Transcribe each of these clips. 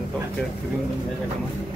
Oke, kirim aja ke mana?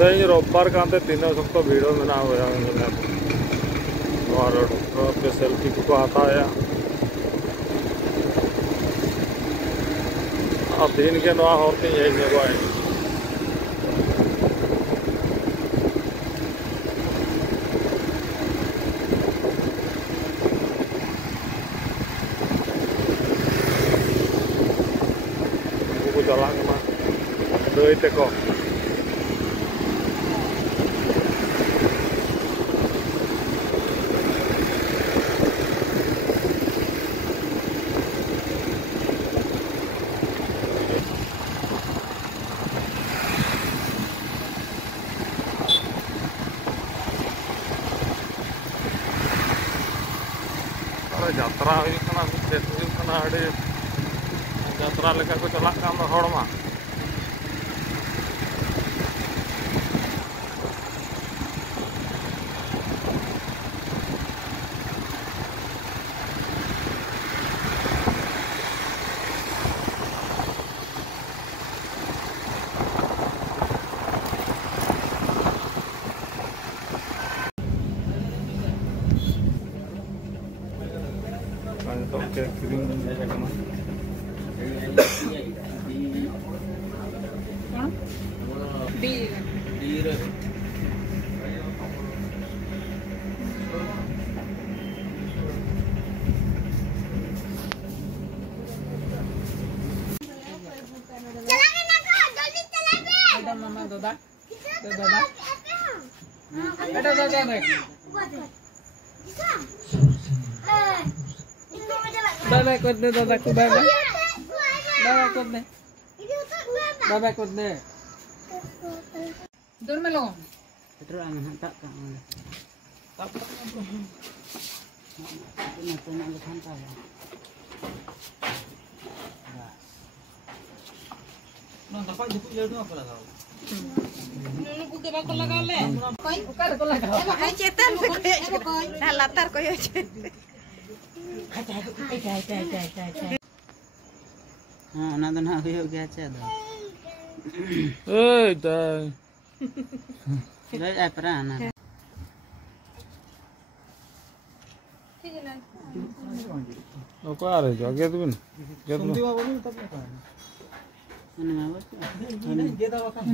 रविवार का तीनों सबको भिड़ो में ना हो रोड सेल्फी को आता है अब दिन के नवा होती यही जगह है को चला दई तक यात्रा यात्रा लेकर को चला Hadma Oke, kirim aja ke mana? Mama Doda. Ada dadah. Dadah ikut deh dadahku dadah. Dadah ikut deh. Dadah ikut deh. Dur melong. Terus aman hantar kan. Tak. Ini tuh nak hantar ya. Nah, dapat jepuk jalan apa lah kau? Nunu buka bakal lagau le. Bukan kau lah kau. Ai cetan ko nah latar ko yo cet. Nah, nak tu nak huyuk ke aja tu. Dah. Lai pernah nak. Aku ada juga tu pun. Sunti apa pun tak apa. Ini apa? Ini dia dah makan.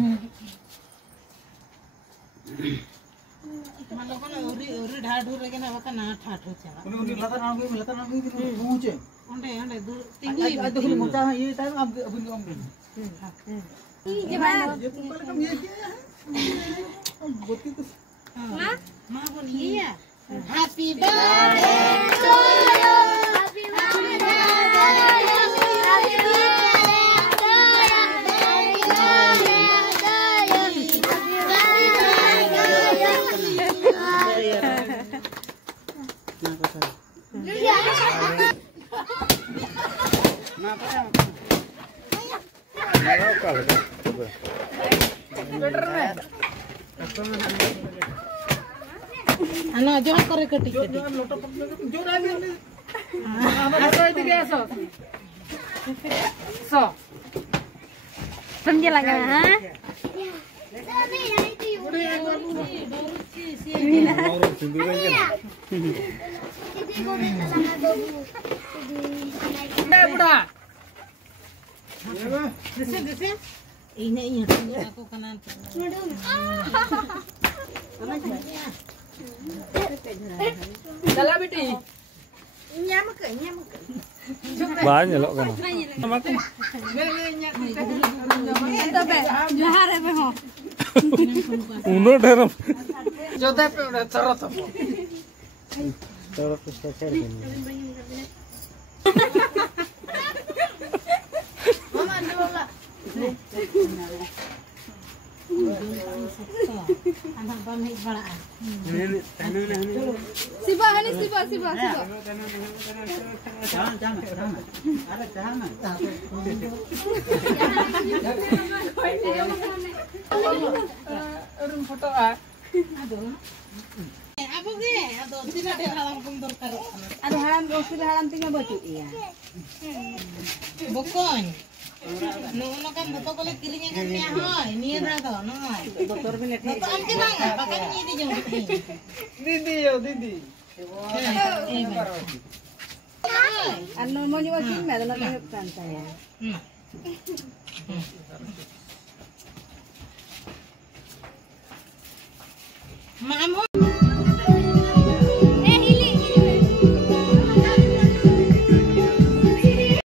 Malo kono uri ढाढू रे के ना बता ना ठाठो चला. Ini latar nanggui bunguce. ओंडे दूर tinggu ibu. Ada kali muncah ini tahu ambil ambil. Gimana? Dia tu kalau kami aja. Buat itu. Ma pun iya. Happy birthday to you. Happy birthday to you. Happy ano johan kore ketik ketik Jor aja ni. Aso itu dia aso. So. Sambil lagi ha? Orang sendiri kan. Budak. dese ini aku kanan Dalam beti. nyamak Banyak loh kan. Johar apa ho? Uno dalam. Jodoh pe udah cerot apa? Cerot sekali kan. anak pamit balaan Siba hani siba. Jangan. Ada jangan. Urun foto ah. apa ge aduh tidak ada halang pun daftar Aduh haram tinggal baju iya. bukan no kan betul kalau kilingnya kan ya hoy ini ada tuh no Dokter bilang betul am kenang pakai ini jeng Didi. Anu mau nyoba kim ya dalam kehidupan saya. Maam ho